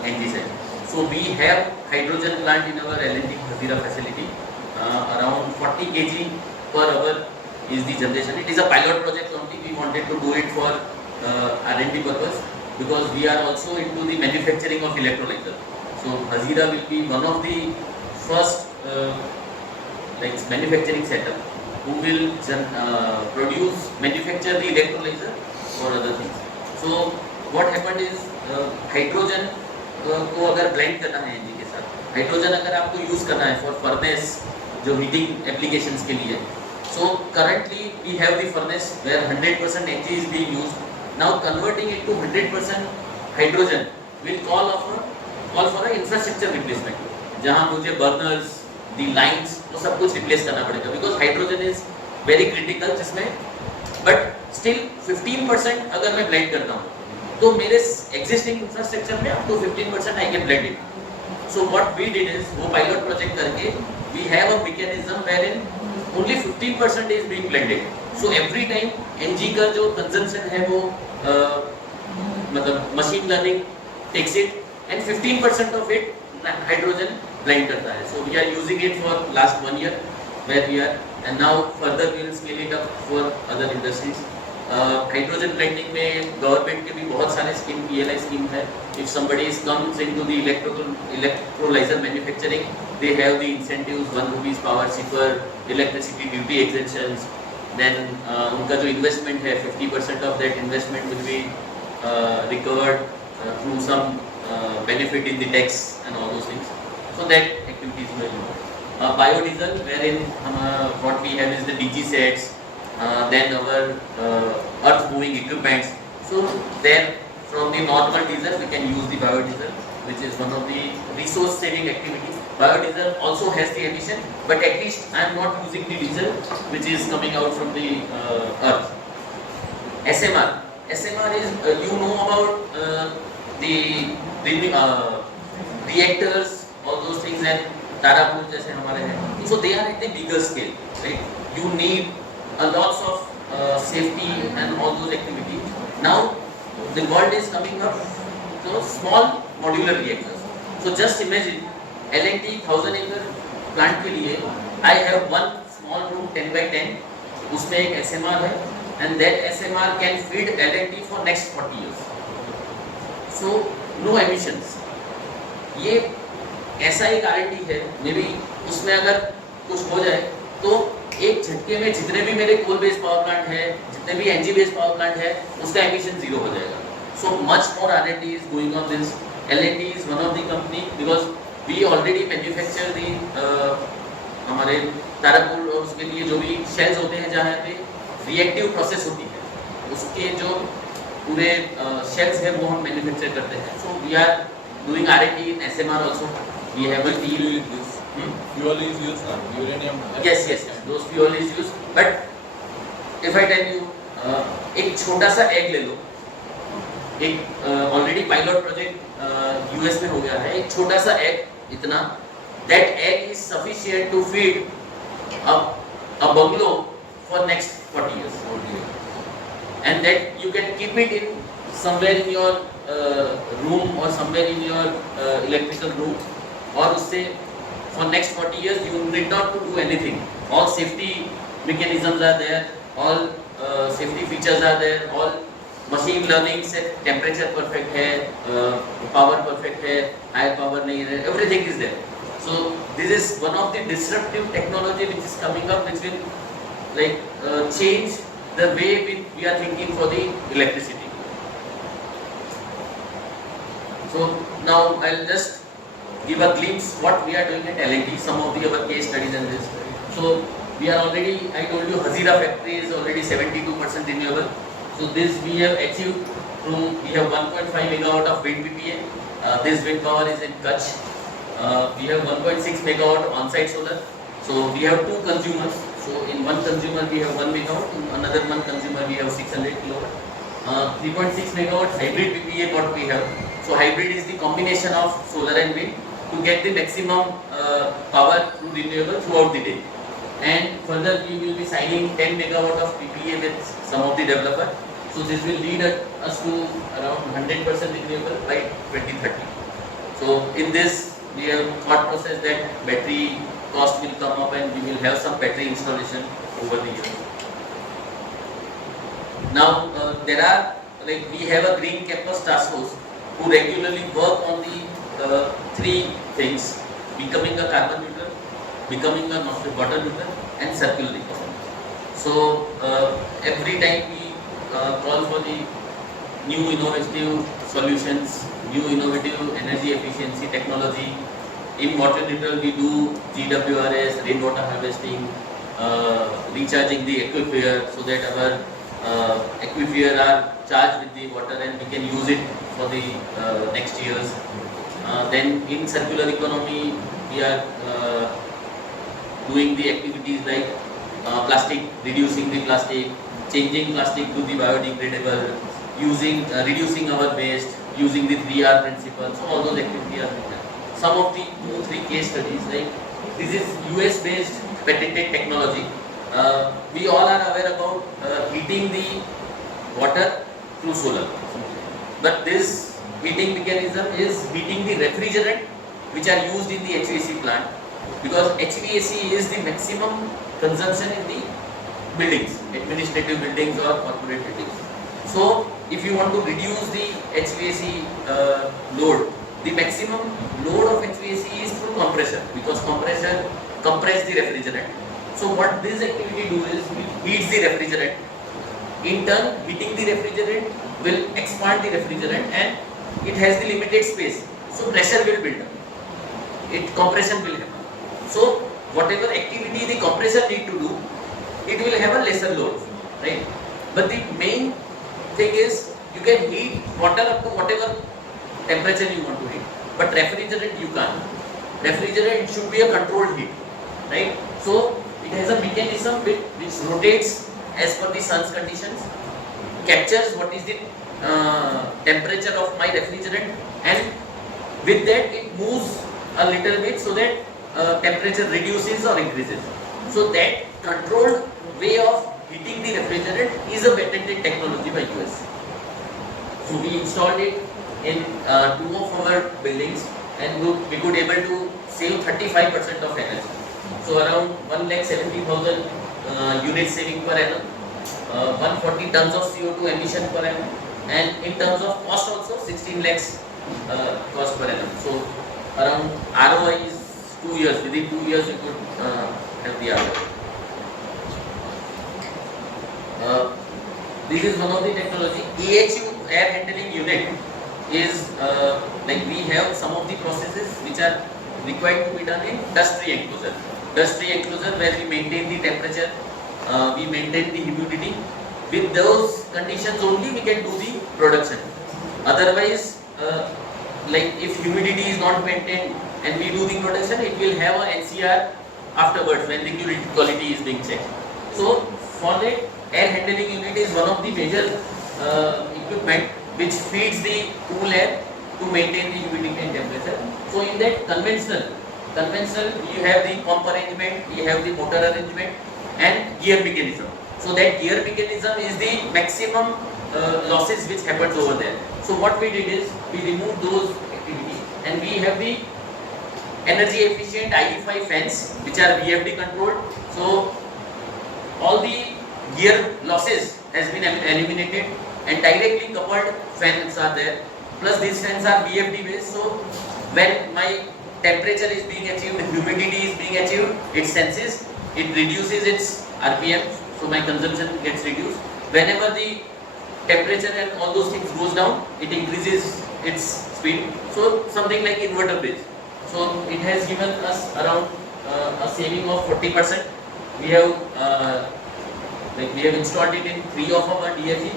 NG side. So we have hydrogen plant in our L&T Hazira facility. Around 40 kg per hour is the generation. It is a pilot project only. We wanted to do it for R&D purpose because we are also into the manufacturing of electrolyzer. So Hazira will be one of the first like manufacturing setup who will manufacture the electrolyzer or other things. So what happened is hydrogen को अगर blend करना है NG के साथ, hydrogen अगर आपको use करना है फॉर फर्नेस जो हीटिंग एप्लीकेशंस के लिए, so currently we have the furnace where 100% NG is being used. Now converting it to 100% hydrogen will call for a infrastructure replacement, जहां मुझे बर्नर्स, द लाइंस, वो सब कुछ रिप्लेस करना पड़ेगा because hydrogen is very critical जिसमें. But still 15% अगर मैं ब्लेंड करता हूँ तो मेरे एग्जिस्टिंग इंफ्रास्ट्रक्चर में up to 15% I can blend it. So what we did is वो पायलट प्रोजेक्ट करके we have a mechanism wherein only 15% is being blended. So every time NG का जो कंजम्पशन है वो मतलब machine learning takes it and 15% of it hydrogen blend करता है. So we are using it for last 1 year where we are, and now further we will scale it up for other industries. Hydrogen blending में government के भी बहुत सारे scheme, PLI scheme है. If somebody comes into the electrolyzer manufacturing, they have the incentives, 1 rupees power cheaper, electricity duty exemptions. Then उनका जो investment है 50% of that investment will be recovered through some benefit in the tax and all those things. So that activity is going on. Biodiesel, wherein what we have is the DG sets. Then our earth moving equipments. So then from the normal diesel we can use the biodiesel, which is one of the resource saving activities. Biodiesel also has the emission, but at least I am not using the diesel which is coming out from the earth. SMR is you know about the reactors, all those things, and Tarapur जैसे हमारे हैं. So they are at the bigger scale, right? You need a lots of safety and all those activities. Now the world is coming up to small modular reactors. So just imagine L&T 1000 acre plant के लिए I have one small room 10 by 10, उसमें एक SMR है and that SMR can feed L&T for next 40 years. So no emissions. ये ऐसा एक R&D है, may be उसमें अगर कुछ हो जाए तो एक झटके में जितने भी मेरे कोल बेस्ड पावर प्लांट है, जितने भी एनजी बेस्ड पावर प्लांट है, उसका एमिशन 0 हो जाएगा. So much more R&D is going on this. L&T is one of the company because we already manufacture the हमारे तारापुर और उसके लिए जो भी शेल्स होते हैं जहाँ पे रिएक्टिव प्रोसेस होती है, उसके जो पूरे शेल्स हैं वो हम मैन्युफैक्चर करते हैं. So we are doing R&D in SMR also. We have a team. Fuel is used, uranium. Yes. Those fuel is used. But if I tell you एक छोटा सा एग ले लो, एक ऑलरेडी पायलट प्रोजेक्ट यूएस में हो गया है, एक छोटा सा एग इतना, that egg is sufficient to feed a bungalow for next 40 years. And that you can keep it in somewhere in your room or somewhere in your electrical room, और उससे for next 40 years you need not to do anything. All safety mechanisms are there, all safety features are there, all machine learning से temperature perfect है, power perfect है, high power नहीं है, everything is there. So this is one of the disruptive technology which is coming up, which will change the way we are thinking for the electricity. So now I'll just give a glimpse what we are doing at L&T, some of the other case studies and this. So we are already, I told you, Hazira factory is already 72% renewable. So this we have achieved through, we have 1.5 megawatt of wind PPA. This wind power is in Kutch. We have 1.6 megawatt on-site solar. So we have two consumers. So in one consumer we have 1 megawatt, in another one consumer we have 600 kilowatt. 3.6 megawatt hybrid PPA what we have. So hybrid is the combination of solar and wind to get the maximum power through renewable throughout the day. And further we will be signing 10 megawatt of PPA with some of the developer. So this will lead us to around 100% renewable by 2030. So in this we have thought process that battery cost will come up and we will have some battery installation over the years. Now there are, we have a green campus task force who regularly work on the three things: becoming a carbon neutral, becoming a water neutral, and circular economy. So every time we call for the new innovative solutions, new innovative energy efficiency technology. In water neutral we do GWRS, rainwater harvesting, recharging the aquifer so that our aquifer are charged with the water and we can use it for the next years. Then in circular economy we are doing the activities like plastic, reducing the plastic, changing plastic to the biodegradable, reducing our waste, using the 3R principle. So all those activities are done. Some of the 2-3 case studies, like this is US based patented technology. We all are aware about heating the water through solar, but this heating mechanism is heating the refrigerant which are used in the HVAC plant, because HVAC is the maximum consumption in the buildings, administrative buildings or corporate buildings. So if you want to reduce the HVAC load, the maximum load of HVAC is through compression, because compressor compress the refrigerant. So what this activity do is it heats the refrigerant. In turn, heating the refrigerant will expand the refrigerant and it has the limited space. So pressure will build up. Compression will happen. So whatever activity the compressor need to do, it will have a lesser load, right? But the main thing is you can heat water up to whatever temperature you want to heat, but refrigerant you can't. Refrigerant should be a controlled heat, right? So it has a mechanism which rotates as per the sun's conditions, captures what is the temperature of my refrigerant, and with that it moves a little bit so that temperature reduces or increases. So that controlled way of heating the refrigerant is a patented technology by US. So we installed it in 2 of our buildings, and we could able to save 35% of energy. So around 1,70,000 units saving per annum, 140 tons of CO2 emission per annum, and in terms of cost also 16 lakhs cost per annum. So around ROI is 2 years. Within 2 years you could have the ROI. This is one of the technology. AHU, air handling unit, is we have some of the processes which are required to be done in dust-free enclosure. Dust-free enclosure where we maintain the temperature, we maintain the humidity. With those conditions only we can do the production. Otherwise, if humidity is not maintained and we do the production, it will have a NCR afterwards when the quality is being checked. So for that air handling unit is one of the major equipment which feeds the cool air to maintain the humidity and temperature. So in that conventional you have the pump arrangement, you have the motor arrangement and gear mechanism. So that gear mechanism is the maximum losses which happens over there. So what we did is we removed those activities and we have the energy efficient IE5 fans which are VFD controlled. So all the gear losses has been eliminated and directly coupled fans are there. Plus these fans are VFD based, so when my temperature is being achieved, humidity is being achieved, it senses, it reduces its RPM, so my consumption gets reduced. Whenever the temperature and all those things goes down, it increases its speed. So something like inverter based. So it has given us around a saving of 40%. We have installed it in 3 of our DFE.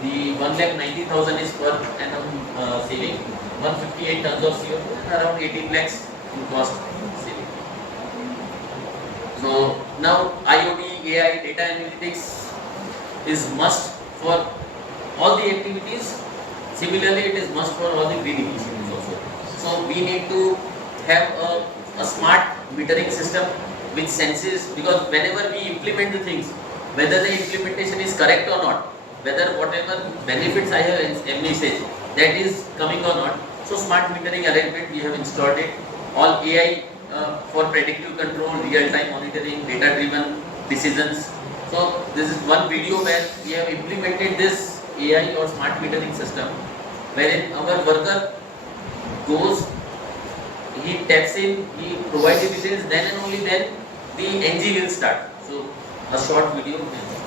The 1,90,000 is per annum saving, 158 tons of CO2 and around 18 lakhs in cost saving. So now IoT, AI, data analytics is must for all the activities. Similarly, it is must for all the green initiatives also. So we need to have a smart metering system which senses, because whenever we implement the things, whether the implementation is correct or not, whether whatever benefits I have envisaged, that is coming or not. So smart metering arrangement we have installed it. All AI for predictive control, real-time monitoring, data-driven decisions. So this is one video where we have implemented this AI or smart metering system, wherein our worker goes, he taps in, he provides the details, then and only then the NG will start. So a short video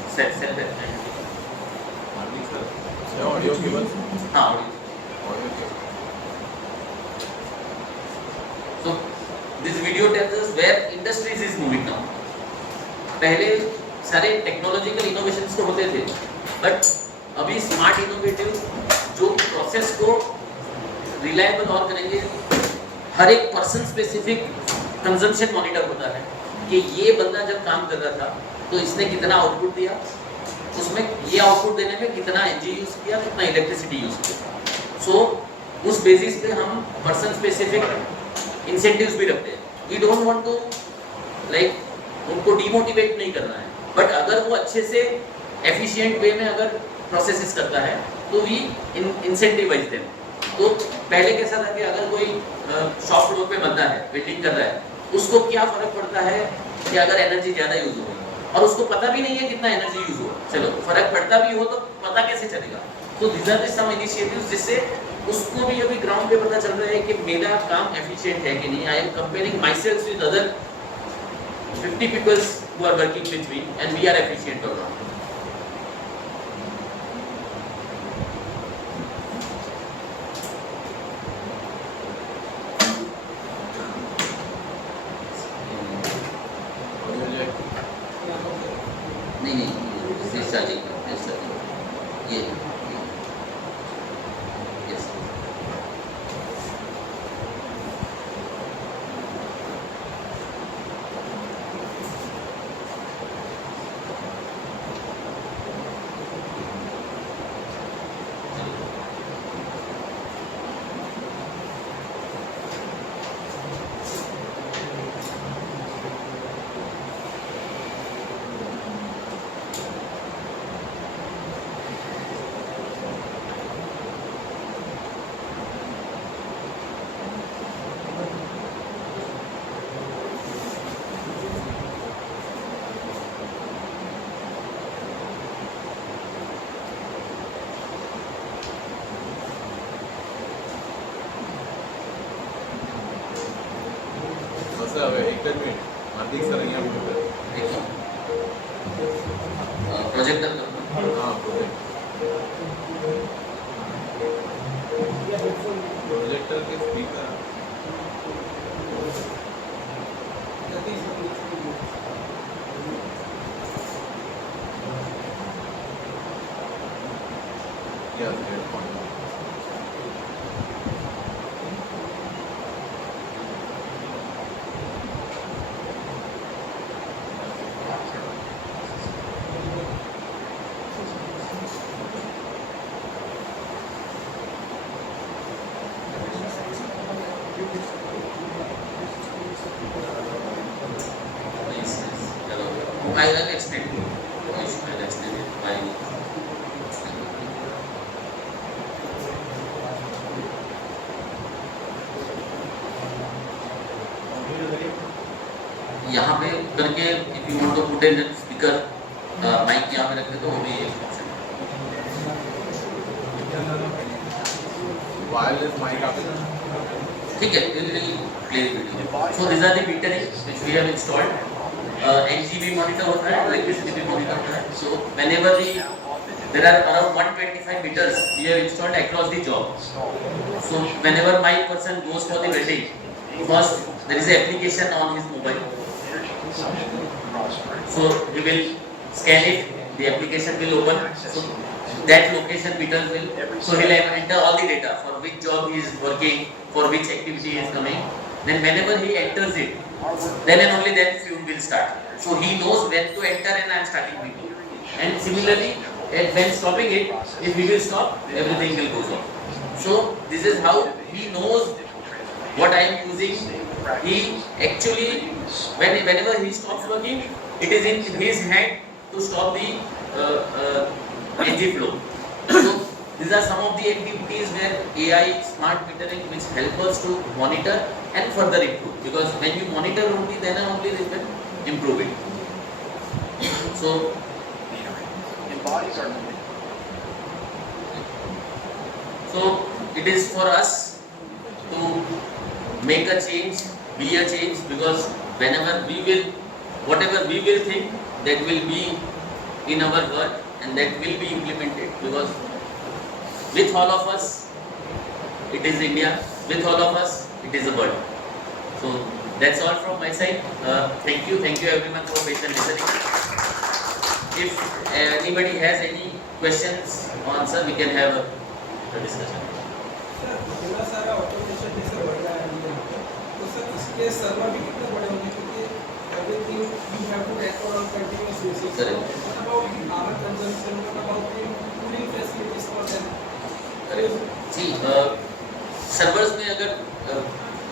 self-explanatory. Audio केवल हाँ, audio केवल so this video tells us where industries is moving now. पहले सारे technological innovations तो होते थे, but अभी smart innovative जो प्रोसेस को रिलायबल और करेंगे, हर एक पर्सन स्पेसिफिक कंजम्पशन मॉनिटर होता है कि ये बंदा जब काम कर रहा था तो इसने कितना आउटपुट दिया, उसमें ये आउटपुट देने में कितना एनर्जी यूज किया, कितना इलेक्ट्रिसिटी यूज किया. सो उस बेसिस पे हम पर्सन स्पेसिफिक इंसेंटिव्स भी रखते हैं. We don't want to like उनको डिमोटिवेट नहीं करना है, बट अगर वो अच्छे से एफिशिएंट वे में अगर प्रोसेसेस करता है तो वी इंसेंटिवाइज देम. तो पहले कैसा था कि अगर कोई शॉप फ्लोर पे बंदा है, वेटिंग कर रहा है, उसको क्या फर्क पड़ता है कि अगर एनर्जी ज़्यादा यूज हो और उसको पता भी नहीं है कितना एनर्जी यूज हो. चलो फर्क पड़ता भी हो तो पता कैसे चलेगा. तो these are the some initiatives जिससे उसको भी अभी ग्राउंड पे पता चल रहा है कि मेरा काम एफिशिएंट है कि नहीं. I am comparing myself with other 50 peoples who are working with me and we are efficient और नॉट. नहीं दिस चार्जिंग ये यस. सर एक मिनट हार्दिक सर અહીંયા प्रोजेक्ट हाँ प्रोजेक्टर के speaker I'll explain to you. I'll explain it by यहाँ पे करके if you want to put in speaker mic यहाँ पे रख दे तो वो भी एक ऑप्शन Wireless mic आप ठीक है we'll play the video. So these are the meters which we have installed. NGB monitor होता है, electricity monitor होता है. So whenever there are around 125 meters we have installed across the job. So whenever my person goes for the welding, first there is an application on his mobile. So he will scan it, the application will open. So that location meters will, so he will enter all the data for which job he is working, for which activity he is coming. Then whenever he enters it, then and only then fuel will start. So he knows when to enter and I am starting people. And similarly, when stopping it, if he will stop, everything will go off. So this is how he knows what I am using. He actually, whenever he stops working, it is in his hand to stop the energy flow. So these are some of the activities where AI smart metering which help us to monitor and further improve. Because when you monitor only, then and only we can improve it. So it is for us to make a change, be a change, because whenever we will, whatever we will think, that will be in our work and that will be implemented, because with all of us, it is India, with all of us, it is the world. So that's all from my side. Thank you everyone for patient listening. If anybody has any questions or answer, we can have a discussion. Sir इतना सारा automation जैसे बढ़ रहा है India में, तो sir इसके server भी कितने बड़े होंगे, क्योंकि everything you have to record on continuous basis. Correct. What about the power consumption? What about the cooling facilities for them? जी सर्वर्स में अगर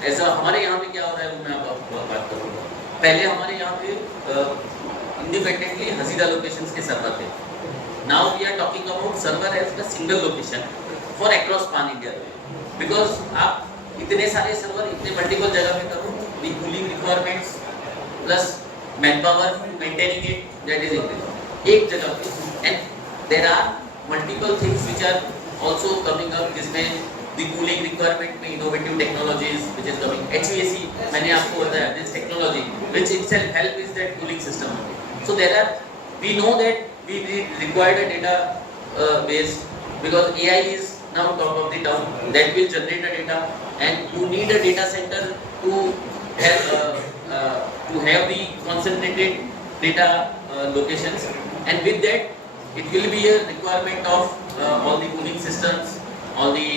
ऐसा हमारे यहाँ पे क्या हो रहा है वो मैं आपको बात करूँगा. पहले हमारे यहाँ पे इंडिपेंडेंटली हजीरा लोकेशंस के सर्वर थे. Now we are talking about server as a single location for across pan India, because आप इतने सारे सर्वर इतने मल्टीपल जगह पे करो, the cooling requirements plus manpower maintaining it, that is increase एक जगह पे. And there are multiple things which are also coming up, जिसमें द कूलिंग रिक्वायरमेंट में innovative technologies which is coming. HVAC मैंने आपको बताया, this technology which itself help is that cooling system. So there are, we know that we required a data base, because AI is now top of the town, that will generate a data, and you need a data center to have the concentrated data locations, and with that it will be a requirement of all the cooling systems, all the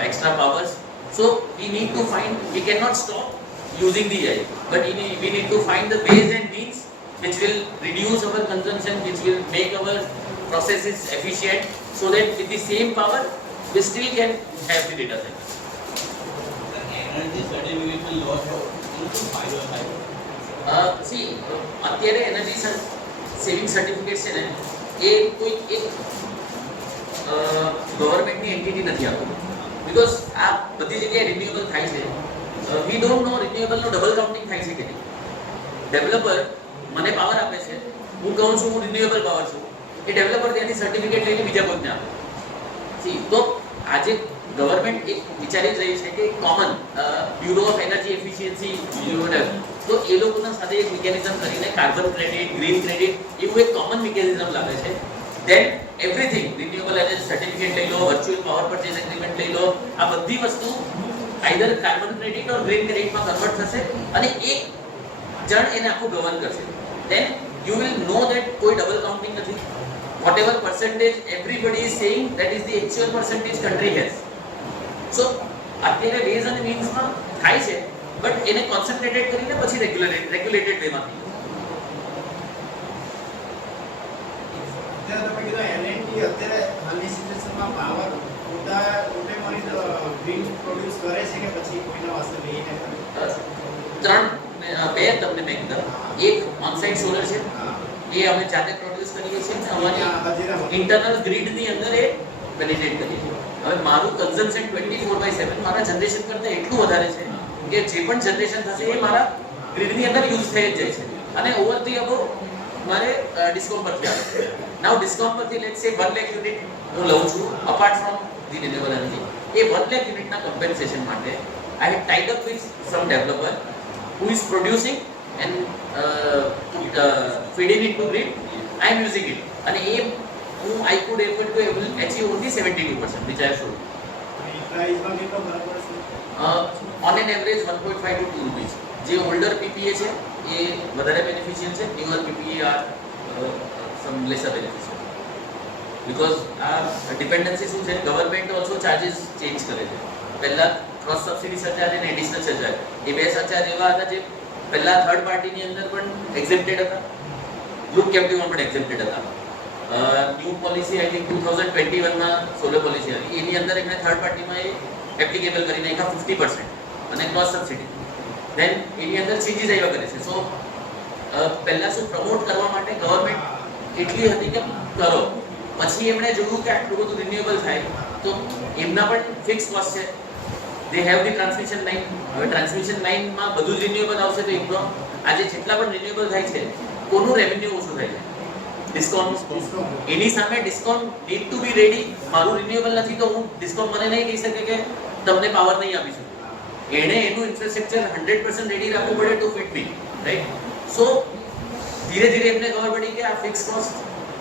extra powers. So we need to find, we cannot stop using the AI, but we need to find the ways and means which will reduce our consumption, which will make our processes efficient, so that with the same power we still can have the data center. Energy certificate will loss into 5 or 5. See, અત્યારે energy saving certificate છે ને, એ કોઈ એક ગવર્મેન્ટની entity નથી આપતું, because આ બધી જગ્યાએ રિન્યુએબલ થાય છે. વી ડોન્ટ નો રિન્યુએબલનો ડબલ કાઉન્ટિંગ થાય છે કે નહીં. ડેવલપર મને પાવર આપે છે, હું કહું છું હું રિન્યુએબલ પાવર છું, એ ડેવલપર ત્યાંથી સર્ટિફિકેટ લઈને બીજા કોઈને આપે. સી તો આજે ગવર્મેન્ટ એક વિચારી જ રહી છે કે common bureau of energy efficiency તો એ લોકોના સાથે એક મિકેનિઝમ કરીને કાર્બન ક્રેડિટ, ગ્રીન ક્રેડિટ એવું એક કોમન મિકેનિઝમ લાવે છે. દેન એવરીથિંગ રિન્યુએબલ એનર્જી સર્ટિફિકેટ લઈ લો, વર્ચ્યુઅલ પાવર પરચેઝ એગ્રીમેન્ટ લઈ લો, આ બધી વસ્તુ આઈધર કાર્બન ક્રેડિટ ઓર ગ્રીન ક્રેડિટમાં કન્વર્ટ થશે અને એક જણ એને આખું ગવર્ન કરશે. દેન you will know that કોઈ ડબલ કાઉન્ટિંગ નથી. whatever percentage everybody is saying, that is the actual percentage country has. So અત્યારે ways and means માં થાય છે, but એને concentrated કરીને પછી regulated way માં થઈ. અત્યારે તમે કીધું LNT અત્યારે હાલની સિચ્યુએશનમાં પાવર પોતે મોનિટર ગ્રીન પ્રોડ્યુસ કરે છે કે પછી કોઈનો વાસ્તે લઈને કરે? ત્રણ બે તમને મેં કીધા, એક ઓનસાઇટ સોલર છે, એ અમે જાતે પ્રોડ્યુસ કરીએ છીએ અને અમારી ઇન્ટરનલ ગ્રીડની અંદર એ વેલિડેટ કરીએ છીએ. હવે મારું કન્ઝમ્પશન 24/7 મારા જનરેશન કરતાં એટલું વધારે છે કે જે પણ જનરેશન થશે એ મારા ગ્રીડની અંદર યુઝ થઈ જ જાય છે અને ઓવરથી અબો મારે ડિસ્કોમ પરથી આવે છે. નાઉ ડિસ્કોમ પરથી લેટ્સ સે 1 લાખ યુનિટ હું લઉં છું apart from the renewable energy. એ 1 લાખ યુનિટના કમ્પેન્સેશન માટે I had tied up with some developer who is producing and feeding it to grid. I am using it and I could able to achieve only 72%, which I have shown. Price में कितना फर्क पड़ता है? On an average 1.5 to 2 rupees. જે older PPA છે એ વધારે beneficial છે, newer PPA are some lesser beneficial. Because આ ડિપેન્ડન્સી શું છે, ગવર્નમેન્ટ ઓછો ચાર્जेस ચેન્જ કરે છે. પહેલા ક્રોસ સબસિડી સરચાર્જ અને એડિશનલ સરચાર્જ એ બે સરચાર્જ એવા હતા જે પહેલા થર્ડ પાર્ટીની અંદર પણ એક્ઝેમ્પ્ટેડ હતા, ગ્રુપ કેપ્ટિવમાં પણ એક્ઝેમ્પ્ટેડ હતા. ન્યૂ પોલિસી આઈ થિંક 2021 માં સોલર પોલિસી હતી, એની અંદર એમણે થર્ડ પાર્ટીમાં એ એપ્લિકેબલ કરી નાખ્યા 50% અને ક્રોસ સબસિડી. ધેન એની અંદર ચેન્જીસ આવ્યા કરે છે. સો પહેલા શું પ્રમોટ કરવા માટે ગવર્નમેન્ટ એટલી હતી કે કરો, પછી એમણે જોયું કે આટલું બધું રિન્યુએબલ થાય તો એમના પણ ફિક્સ કોસ્ટ છે. They have the transmission line. હવે ટ્રાન્સમિશન લાઇનમાં બધું જ રિન્યુએબલ આવશે તો એકદમ આજે જેટલા પણ રિન્યુએબલ થાય છે કોનું રેવન્યુ ઓછું થાય છે? ડિસ્કોમ. એની સામે discom need to be ready. મારું રિન્યુએબલ નથી તો હું ડિસ્કોમ મને નહીં કહી શકે કે તમને પાવર નહીં આપી શકું. એણે એનું ઇન્ફ્રાસ્ટ્રક્ચર 100% રેડી રાખવું પડે ટુ ફિટ બી રાઈટ. સો ધીરે ધીરે એમને ખબર પડી કે આ ફિક્સ કોસ્ટ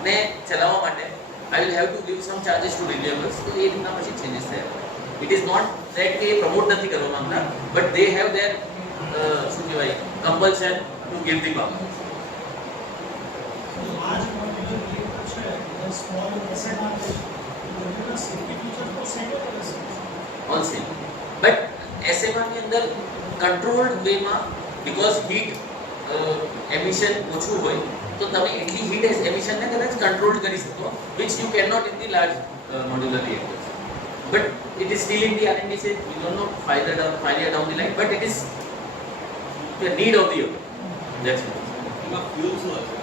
ને ચલાવવા માટે I will have to give some charges to renewables. તો એ રીતના પછી ચેન્જીસ થયા. ઇટ ઇઝ નોટ ધેટ કે પ્રમોટ નથી કરવા માંગતા, બટ દે હેવ ધેર શું કહેવાય compulsion to give the power. आज मॉड्यूलर क्रिएटर છે સ્મોલ એસેટ આપે છે સેફ્ટી ફીચર તો સેટ કરે છે ઓન સેમ. બટ SMA ની અંદર કંટ્રોલ્ડ વેમાં બીકોઝ હીટ એમિશન ઓછું હોય તો તમે એટલી હીટ એમિશનને કદાચ કંટ્રોલ કરી શકો which you can not in the large modular reactors. But it is still in the R&D stage. We don't know further down the line, but it is the need of the hour. That's it. એમાં fuel શું હશે?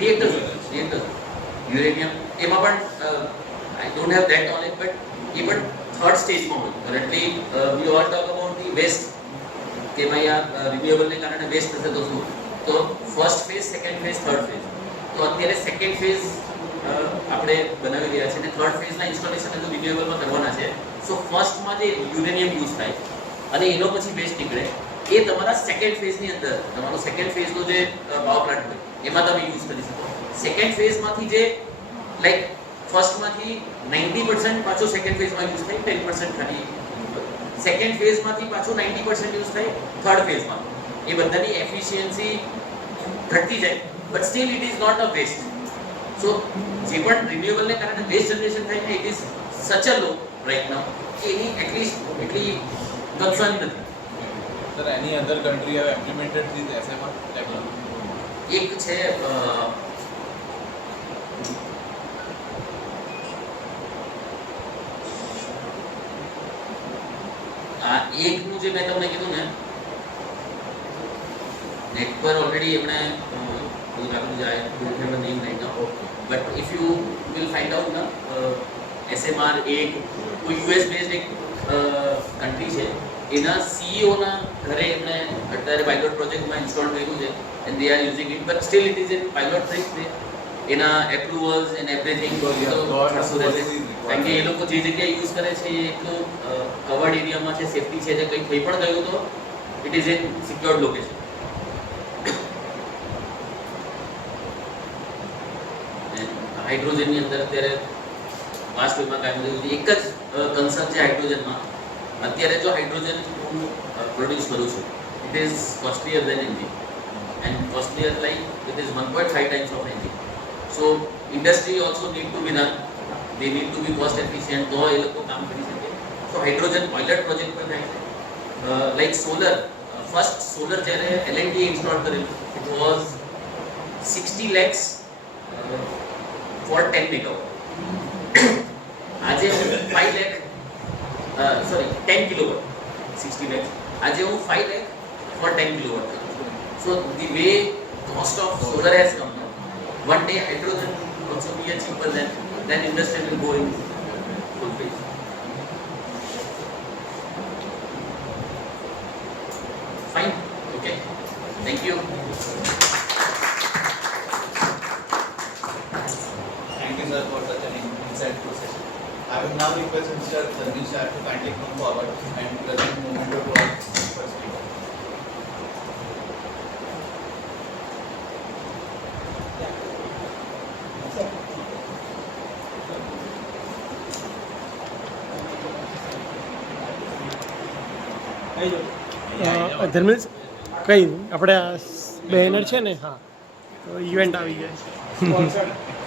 Reactors uranium એમાં પણ I don't have that knowledge, but એ પણ third સ્ટેજમાં હોય. Currently we all talk about the waste કે ભાઈ આ રિન્યુએબલને કારણે વેસ્ટ થશે તો શું? તો first phase, second phase, third phase. તો અત્યારે સેકન્ડ ફેઝ આપણે બનાવી રહ્યા છે અને થર્ડ ફેઝના ઇન્સ્ટોલેશન તો રિન્યુએબલમાં કરવાના છે. સો ફર્સ્ટમાં જે યુરેનિયમ યુઝ થાય અને એનો પછી વેસ્ટ નીકળે એ તમારા સેકન્ડ ફેઝની અંદર તમારો સેકન્ડ ફેઝનો જે પાવર પ્લાન્ટ હોય એમાં તમે યુઝ કરી શકો. સેકન્ડ ફેઝમાંથી જે લાઈક ફર્સ્ટમાંથી 90% પાછો સેકન્ડ ફેઝમાં યુઝ થાય, 10% ખાલી સેકન્ડ ફેઝમાંથી પાછું 90% યુઝ થાય થર્ડ ફેઝમાં. એ બધાની એફિશિયન્સી ઘટતી જાય, but still it is not a waste. So જે પણ રિન્યુએબલને કારણે વેસ્ટ જનરેશન થાય ને ઇટ ઇઝ સચ અ લો રાઈટ નાઉ કે એની એટલીસ્ટ એટલી કન્સર્ન નથી. Sir, any other country have implemented this SMA technology? એક છે આ એકનું જે મેં તમને કીધું ને નેટ પર ઓલરેડી એમણે કોઈ આપણું જાય remember name right now, but if you will find out ના SMR એક કોઈ US બેઝડ એક કન્ટ્રી છે એના CEO ના ઘરે એમણે અત્યારે પાયલોટ પ્રોજેક્ટમાં ઇન્સ્ટોલ કર્યું છે and they are using it, but still it is in pilot phase. એના approvals and everything કારણ કે એ લોકો જે જગ્યાએ યુઝ કરે છે એ એટલું કવર્ડ એરિયામાં છે, સેફટી છે, જે કંઈ થઈ પણ ગયું તો it is in secured location. હાઇડ્રોજનની અંદર અત્યારે વાસ્ટ વેમાં કામ થયું છે. એક જ કન્સર્ન છે હાઇડ્રોજનમાં. અત્યારે જો હાઇડ્રોજન હું પ્રોડ્યુસ કરું છું it is costlier than engine and costlier like it is 1.5 times of engine. So industry also need to be done. They need to be cost efficient. तो ये लोग को काम करी सके. So hydrogen pilot project पर है. Like solar, first solar जैसे L&T install करें. It was 60 lakhs for 10 megawatt. आज हम 5 lakh 10 kilowatt 60 lakhs. आज हम 5 lakh for 10 kilowatt. So the way cost of solar has come down, one day hydro can also be cheaper than industry will go in full phase. Fine, okay, thank you. Thank you, sir, for such an insightful session. I will now request Mr. Dharmesh to kindly come forward and present memento to our first speaker. Dharmesh કંઈ નહીં આપણે આ banner છે ને હા તો event આવી જાય સ્પોન્સર્ડ